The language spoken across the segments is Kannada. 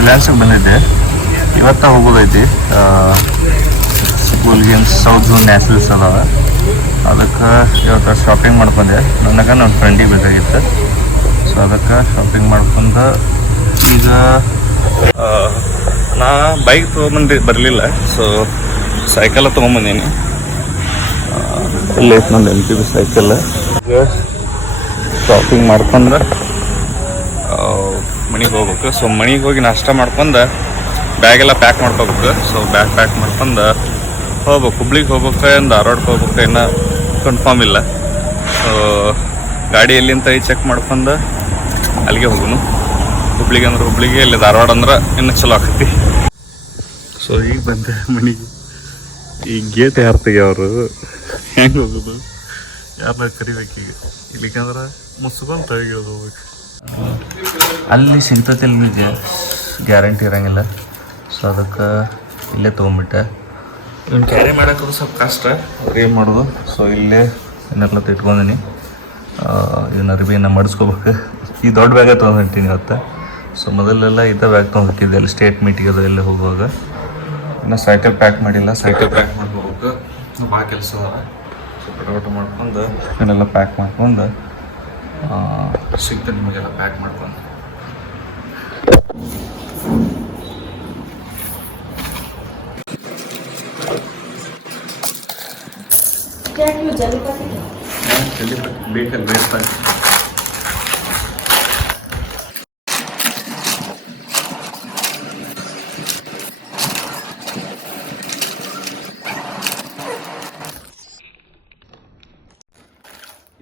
ರಿಲಯನ್ಸಿಗೆ ಬಂದಿದ್ದೆ. ಇವತ್ತ ಹೋಗೋದೈತಿ ಸ್ಕೂಲ್ಗೆ. ಸೌತ್ ಝೋನ್ ನ್ಯಾಷನಲ್ಸ್ ಅದಾವ, ಅದಕ್ಕೆ ಇವತ್ತು ಶಾಪಿಂಗ್ ಮಾಡ್ಕೊಂಡೆ. ನನಗೆ ನನ್ನ ಫ್ರೆಂಡಿಗೆ ಬೇಕಾಗಿತ್ತು, ಸೊ ಅದಕ್ಕೆ ಶಾಪಿಂಗ್ ಮಾಡ್ಕೊಂಡು ಈಗ ನಾ ಬೈಕ್ ಬರಲಿಲ್ಲ, ಸೊ ಸೈಕಲ್ ತೊಗೊಂಬಂದೀನಿ. ಇಲ್ಲೈತೆ ನಂದು MTB ಸೈಕಲ್. ಈಗ ಶಾಪಿಂಗ್ ಮಾಡ್ಕೊಂಡ್ರೆ ಮನೆಗೆ ಹೋಗ್ಬೇಕು. ಸೊ ಮನೆಗೆ ಹೋಗಿ ನಾಷ್ಟ ಮಾಡ್ಕೊಂಡು ಬ್ಯಾಗೆಲ್ಲ ಪ್ಯಾಕ್ ಮಾಡ್ಕೋಬೇಕು. ಸೊ ಬ್ಯಾಗ್ ಪ್ಯಾಕ್ ಮಾಡ್ಕೊಂಡು ಹೋಗ್ಬೇಕು. ಹುಬ್ಳಿಗೆ ಹೋಗ್ಬೇಕು, ಧಾರವಾಡಕ್ಕೆ ಹೋಗ್ಬೇಕು, ಇನ್ನೂ ಕನ್ಫರ್ಮ್ ಇಲ್ಲ. ಸೊ ಗಾಡಿ ಎಲ್ಲಿಂತ ಚೆಕ್ ಮಾಡ್ಕೊಂಡು ಅಲ್ಲಿಗೆ ಹೋಗೋನು. ಹುಬ್ಳಿಗೆ ಅಂದ್ರೆ ಹುಬ್ಳಿಗೆ, ಇಲ್ಲಿ ಧಾರವಾಡ ಅಂದ್ರೆ ಇನ್ನೂ ಚಲೋ ಆಕತಿ. ಸೊ ಈಗ ಬಂದೆ ಮನೆಗೆ. ಈ ಗೇಟ್ ಯಾರು ತೆಗಿಯವರು, ಹೆಂಗೆ ಹೋಗೋದು, ಯಾರನ್ನ ಕರಿಬೇಕೀಗ. ಇಲ್ಲಿಗಂದ್ರೆ ಮುಸ್ಕೊಂಡು ತೆಗಿಯೋದು ಹೋಗ್ಬೇಕು. ಅಲ್ಲಿ ಸಿಂತತಿಲ್ ಗ್ಯಾರಂಟಿ ಇರೋಂಗಿಲ್ಲ, ಸೊ ಅದಕ್ಕೆ ಇಲ್ಲೇ ತೊಗೊಂಬಿಟ್ಟೆ. ಇವ್ನು ಕ್ಯಾರಿ ಮಾಡೋಕ್ಕೂ ಸ್ವಲ್ಪ ಕಷ್ಟ, ಅವ್ರು ಏನು ಮಾಡೋದು. ಸೊ ಇಲ್ಲೇ ಏನೆಲ್ಲ ಇಟ್ಕೊಂಡಿನಿ. ಇವನ್ನ ಅರಿಬಿನ ಮಡಿಸ್ಕೋಬೇಕು. ಈ ದೊಡ್ಡ ಬ್ಯಾಗ ತೊಗೊಂಡಿರ್ತೀನಿ ಇವತ್ತು. ಸೊ ಮೊದಲೆಲ್ಲ ಇದ್ದ ಬ್ಯಾಗ್ ತೊಗೊಂಡಿದ್ದೆ ಅಲ್ಲಿ ಸ್ಟೇಟ್ ಮೀಟಿಗೆ ಅದು ಎಲ್ಲ ಹೋಗುವಾಗ. ಇನ್ನು ಸೈಕಲ್ ಪ್ಯಾಕ್ ಮಾಡಿಲ್ಲ, ಸೈಕಲ್ ಪ್ಯಾಕ್ ಮಾಡ್ಕೋಬೇಕು. ಭಾಳ ಕೆಲಸ ಅದಾವ. ಸೊ ಪಟಪಟ ಮಾಡ್ಕೊಂಡು ಇದನ್ನೆಲ್ಲ ಪ್ಯಾಕ್ ಮಾಡ್ಕೊಂಡು ಸಿಗ್ತದೆ ನಿಮಗೆಲ್ಲ ಪ್ಯಾಕ್ ಮಾಡ್ಕೊಂಡು. ಬೇಕಲ್ಲ ವೇಸ್ಟ್ ಆಗಿ.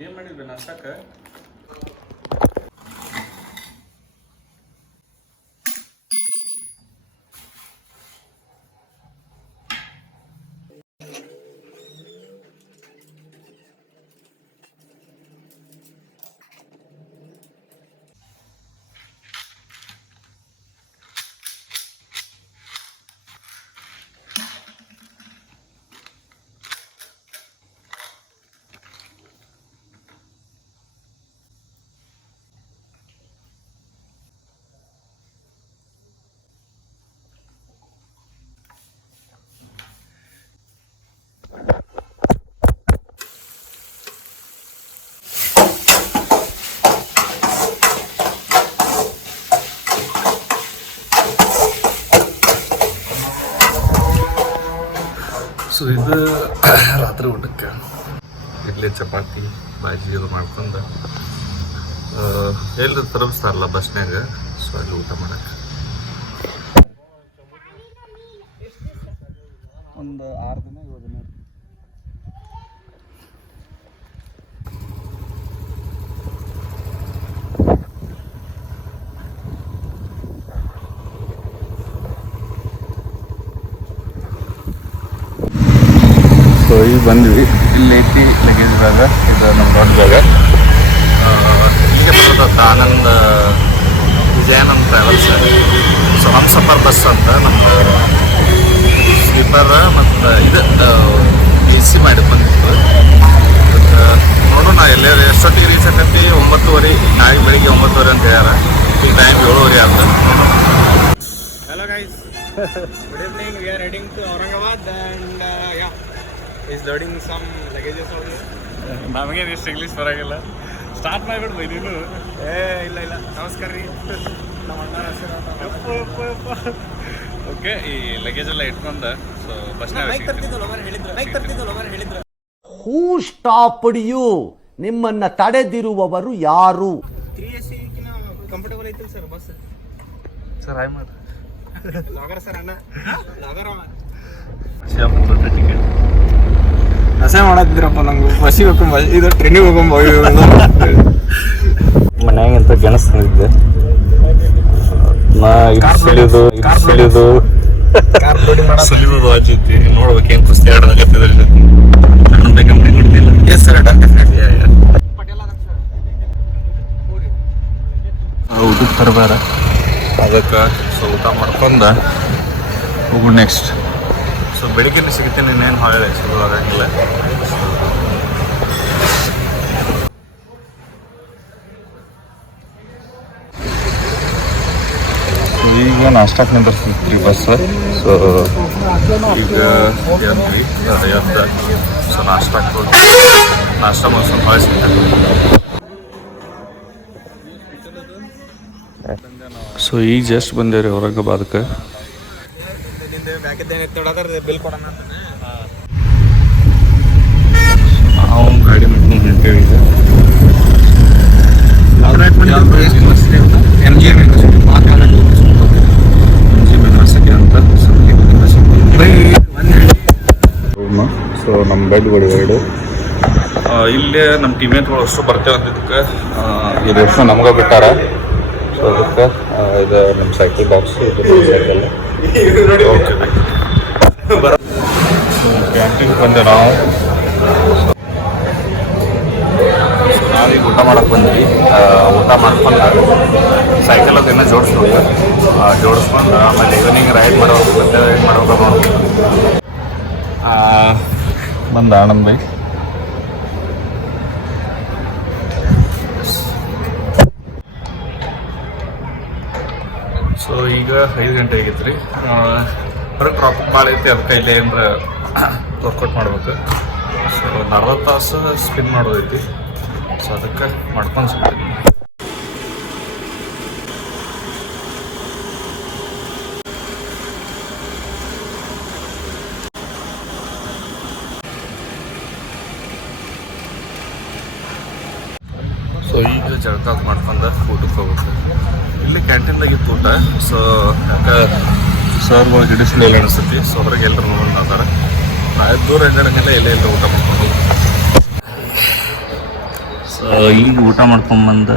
ಏನು ಮಾಡಿದ್ವಿ ನಾಷ್ಟಕ್ಕೆ? ಸೊ ಇದು ರಾತ್ರಿ ಊಟಕ್ಕೆ ಇಡ್ಲಿ ಚಪಾತಿ ಬಾಜಿ ಅದು ಮಾಡ್ಕೊಂಡು ಎಲ್ಲಿ ತರಬಿಸ್ತಾರಲ್ಲ ಬಸ್ನ್ಯಾಗ, ಸೊ ಅಲ್ಲಿ ಊಟ ಮಾಡಕ್ಕೆ. ಒಂದು 6 ದಿನ 7 ದಿನ. ಸೊ ಈಗ ಬಂದ್ವಿ. ಇಲ್ಲಿ ಐತಿ ಲಗೇಜ್ ಬ್ಯಾಗ, ಇದು ನಮ್ಮ ದೊಡ್ಡ ಬ್ಯಾಗ. ಹೀಗೆ ಬರೋದತ್ತ ಆನಂದ್ ವಿಜಯಾನಂದ್ ಟ್ರಾವೆಲ್ಸ್. ಸೊ ನಮ್ಮ ಸಫರ್ ಬಸ್ ಅಂತ ನಮ್ಮ ಸ್ಲೀಪರ್ ಮತ್ತು ಇದು AC ಮಾಡಿ ಬಂದಿತ್ತು. ನೋಡೋಣ ಎಲ್ಲೇ ಎಷ್ಟೊತ್ತಿಗೆ ರೀಚ್ ಆಕೈತಿ. 9:30, ನಾಳೆ ಬೆಳಿಗ್ಗೆ 9:30 ಅಂತ ಹೇಳ್ಯಾರ. ಈ ಟೈಮ್ 7:30 ಆಯ್ತು. Hello guys, good evening. We are heading to Aurangabad and is loading some luggages over here. ನಮಗೇನು ಇಷ್ಟು ಇಂಗ್ಲೀಷ್ ಬರೋಂಗಿಲ್ಲ. ಸ್ಟಾರ್ಟ್ ಮಾಡಿಬಿಡ್ಬೋದು ನೀನು. ಇಲ್ಲ ನಮಸ್ಕಾರ ರೀ. ನಮ್ಮ ಅಣ್ಣ ಓಕೆ, ಈ ಲಗೇಜ್ ಎಲ್ಲ ಇಟ್ಕೊಂಡು ಸೊ ಬಸ್ನಾಗ ಹೇಳಿದ್ರು. Who stopped you? ನಿಮ್ಮನ್ನ ತಡೆದಿರುವವರು ಯಾರು? 3AC ಕಂಫರ್ಟಬಲ್ ಐತಿಲ್ಲ ಸರ್ ಬಸ್. ಸರ್ ಹಾಯ್ ಮಾಡಿ ಲಾಗರ್ ಸರ್ ಅಣ್ಣ ಲಾಗರ್ ಟಿಕೆಟ್ ಹಸೆ ಮಾಡತ್ತಿದ್ರಪ್ಪ. ನಂಗೆ ಬಸ್ಸಿಗೆ ಹೋಗ್ಕೊಂಬ, ಇದು ಟ್ರೈನಿಗೆ ಹೋಗ್ಕೊಂಬ. ಮನ್ಯಾಗ ಎಂತ ಗೆಣಸ್ ತಂದಿದ್ದೆ ನಾ. ಸಲಿದು ಆಚೈತಿ. ನೋಡ್ಬೇಕು ಏನು ಕುಸ್ತಿ ಆಡೋದಾಗತ್ತಿದ್ರೆ ಕಂಪ್ನಿ ಕೊಡ್ತಿಲ್ಲ. ಎಸ್ ಸರ್, ಊಟಕ್ಕೆ ತರಬಾರ ಅದಕ್ಕೆ. ಸೊ ಊಟ ಮಾಡ್ಕೊಂಡು ಹೋಗು ನೆಕ್ಸ್ಟ್. ಸೊ ಬೆಳಿಗ್ಗೆ ಸಿಗುತ್ತೆ, ಇನ್ನೇನು ಹಾಳೆ ಶುರು ಆಗಂಗಿಲ್ಲ. ಸೊ ಈಗ ನಾಷ್ಟಕ್ಕೆ ನಿಂದಿರ್ತಿದ್ರಿ ಬಸ್. ಸೊ ಈಗ ಎದ್ವಿ ಎದ್ದ ಸೊ ನಾಷ್ಟಕ್ಕೆ ಹೋಗಿ ನಾಷ್ಟ ಮುಗಿಸ್ಕೊಂಡು ಕಳಿಸ್ತೀನಿ. ಸೊ ಈಗ ಜಸ್ಟ್ ಬಂದೇವ್ರಿ ಔರಂಗಾಬಾದಕ್ಕೆ. ಬಿಲ್ ಕೊಡೋಣ ನಾವು ಗಾಡಿ ಮಾಡ್ಕೊಂಡು ಹೊಂಟೇವಿ ಈಗ. ಎಮ್ ಜಿ ಯೂನಿವರ್ಸಿಟಿ ಅಂತ ಸೊ ನಮ್ಮ ಬೆಡ್ಗಳು ಎರಡು ಇಲ್ಲೇ ನಮ್ಮ ಟೀಮೇಟ್ಗಳು ಅಷ್ಟು ಬರ್ತೇವೆ ಅಂದಿದ್ದಕ್ಕೆ ಇದು ಎಷ್ಟು ನಮ್ಗೆ ಬಿಟ್ಟಾರ. ಸೊ ಅದಕ್ಕೆ ಇದು ನಮ್ಮ ಸೈಕಲ್ ಬಾಕ್ಸ್, ಇದು ನಮ್ಮ ಸೈಕಲ್. ಓಕೆ ಕ್ಯಾಂಟೀನ್ಗೆ ಬಂದೆ ನಾವು. ಸೊ ನಾವೀಗ ಊಟ ಮಾಡಕ್ಕೆ ಬಂದ್ವಿ. ಊಟ ಮಾಡ್ಕೊಂಡು ಸೈಕಲ್ ಅದನ್ನ ಜೋಡಿಸ್ಬೇಕು. ಜೋಡಿಸ್ಕೊಂಡು ಆಮೇಲೆ ಈವ್ನಿಂಗ್ ರೈಡ್ ಮಾಡ್ಬೇಕು, ಮತ್ತೆ ರೈಡ್ ಮಾಡ್ಬೇಕು ನೋಡ್ಬೇಕು. ಬಂದ ಆನಂದ್ ಬೈ. ಸೊ ಈಗ 5 ಗಂಟೆ ಆಗೈತೆ ರೀ. ಹೊರಗೆ ಟ್ರಾಫಿಕ್ ಭಾಳ ಐತಿ, ಅದಕ್ಕೆ ಇಲ್ಲೇ ಏನರ ವರ್ಕೌಟ್ ಮಾಡ್ಬೇಕು. ಸೊ 40 ತಾಸು ಸ್ಪಿನ್ ಮಾಡೋದೈತಿ. ಸೊ ಅದಕ್ಕೆ ಮಾಡ್ಕೊಂಡು ಸಿಗ್ತೀನಿ. ಸೊ ಈಗ ಜಳಕ ಮಾಡ್ಕೊಂಡು ಊಟಕ್ಕೆ ಹೋಗ್ಬೇಕು. ಇಲ್ಲಿ ಕ್ಯಾಂಟೀನ್ದಾಗ ಇತ್ತು ಊಟ. ಸೊ ಯಾಕೆ ಸರ್ಗಳು ಹಿಡಿಸ್ಲಿಲ್ಲ ಅನಿಸ್ತೈತಿ. ಸೊ ಹೊರಗೆ ಎಲ್ಲರೂ ನೋಡ್ತಾರೆ. ದೂರ ಅಡ್ಡಾಡಂಗೆಲ್ಲ ಎಲ್ಲೇ ಎಲ್ಲ ಊಟ ಮಾಡ್ಕೊಂಡು ಹೋಗ್ಬೇಕು. ಸೊ ಈಗ ಊಟ ಮಾಡ್ಕೊಂಬಂದು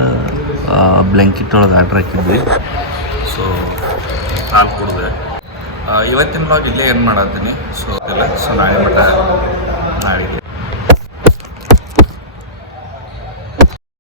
ಬ್ಲ್ಯಾಂಕೆಟ್ ಒಳಗೆ ಆರ್ಡ್ರ್ ಹಾಕಿದ್ವಿ. ಸೊ ಹಾಲು ಕುಡಿದೆ. ಇವತ್ತಿನ ಬ್ಲಾಗ್ ಇಲ್ಲೇ ಏನು ಮಾಡತ್ತೀನಿ. ಸೊ ಇಲ್ಲ, ಸೊ ನಾಳೆ ಮಟ್ಟ ನಾಳೆಗೆ